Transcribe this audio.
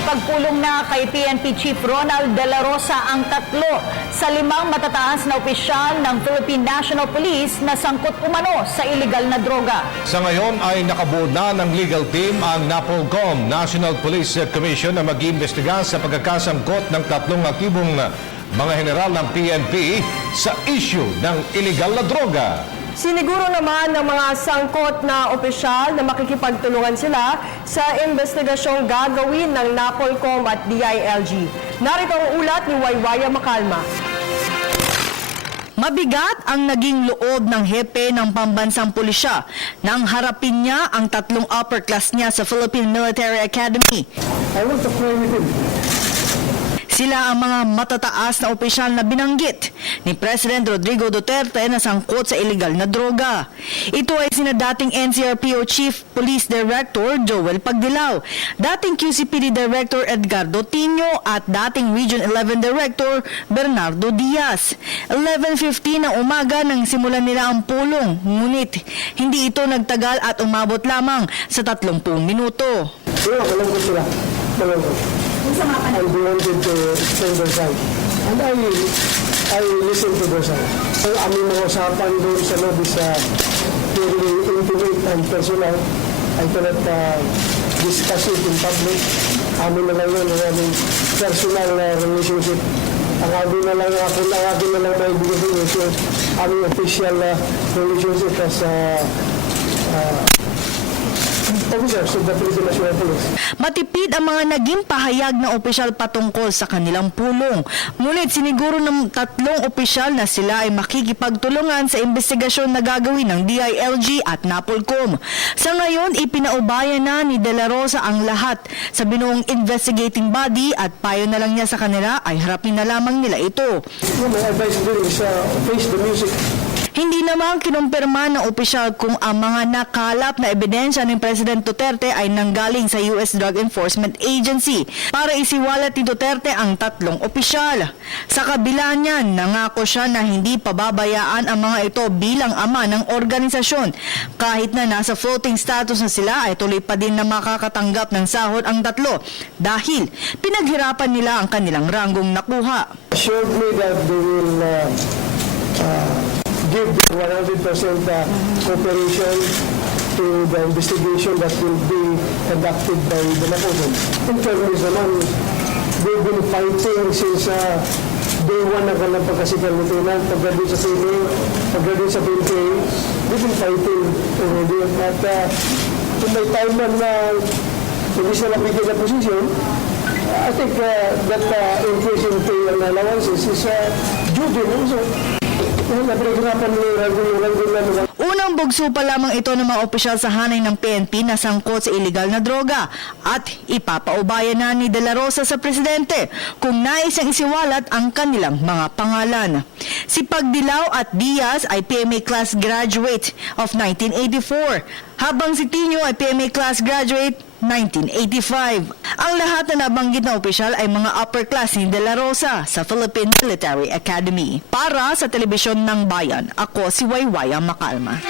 Ipagpulong na kay PNP Chief Ronald De La Rosa ang 3 sa 5 matataas na opisyal ng Philippine National Police na sangkot umano sa iligal na droga. Sa ngayon ay nakabuo na ng legal team ang NAPOLCOM, National Police Commission, na mag-iimbestiga sa pagkakasangkot ng 3 aktibong mga general ng PNP sa issue ng iligal na droga. Siniguro naman ng mga sangkot na opisyal na makikipagtulungan sila sa investigasyong gagawin ng NAPOLCOM at DILG. Narito ang ulat ni Waywaya Macalma. Mabigat ang naging loob ng hepe ng pambansang pulisya nang harapin niya ang 3 upper class niya sa Philippine Military Academy. I want to pray with him. Sila ang mga matataas na opisyal na binanggit ni President Rodrigo Duterte na sangkot sa iligal na droga. Ito ay sina dating NCRPO Chief Police Director Joel Pagdilaw, dating QCPD Director Edgardo Tino at dating Region 11 Director Bernardo Diaz. 11:15 ng umaga nang simulan nila ang pulong, ngunit hindi ito nagtagal at umabot lamang sa 30 minuto. Alam ko sila. Alam ko. I wanted to explain their side. And I listened to their side. Ang aming mga usapan doon sa lobby sa very intimate and personal. I cannot discuss it in public. Amin na lang yun ang aming personal relationship. Ang amin na lang ako na amin na lang may bigay ito aming official relationship as officers of the Philippine National Police. Matipid ang mga naging pahayag ng opisyal patungkol sa kanilang pulong. Ngunit siniguro ng 3 opisyal na sila ay makikipagtulungan sa investigasyon na gagawin ng DILG at NAPOLCOM. Sa ngayon, ipinaubayan na ni De La Rosa ang lahat sa binuong investigating body at payo na lang niya sa kanila ay harapin na lamang nila ito. My advice din is face the music. Hindi naman kinumpirma ng opisyal kung ang mga nakalap na ebidensya ng President Duterte ay nanggaling sa US Drug Enforcement Agency para isiwalat ni Duterte ang 3 opisyal. Sa kabila niyan, nangako siya na hindi pababayaan ang mga ito bilang ama ng organisasyon. Kahit na nasa floating status na sila ay tuloy pa din na makakatanggap ng sahod ang 3 dahil pinaghirapan nila ang kanilang ranggong nakuha. Assured me that they will give 100% cooperation to the investigation that will be conducted by the NAPOLCOM. In fairness naman, they've been fighting since day 1 ng kanilang pagkasigal lieutenant, pagdating sa PNP, pagdating sa PNP, they've been fighting already. At kung may time na hindi sila bigyan na posisyon, I think that increase in pay and allowances is due din also. Unang bugso pa lamang ito ng mga opisyal sa hanay ng PNP na sangkot sa iligal na droga at ipapaubayan na ni De La Rosa sa Presidente kung nais niyang isiwalat ang kanilang mga pangalan. Si Pagdilaw at Diaz ay PMA class graduate of 1984, habang si Tino ay PMA class graduate 1985. Ang lahat na nabanggit na opisyal ay mga upper class ni De La Rosa sa Philippine Military Academy. Para sa Telebisyon ng Bayan, ako si Waywaya Macalma.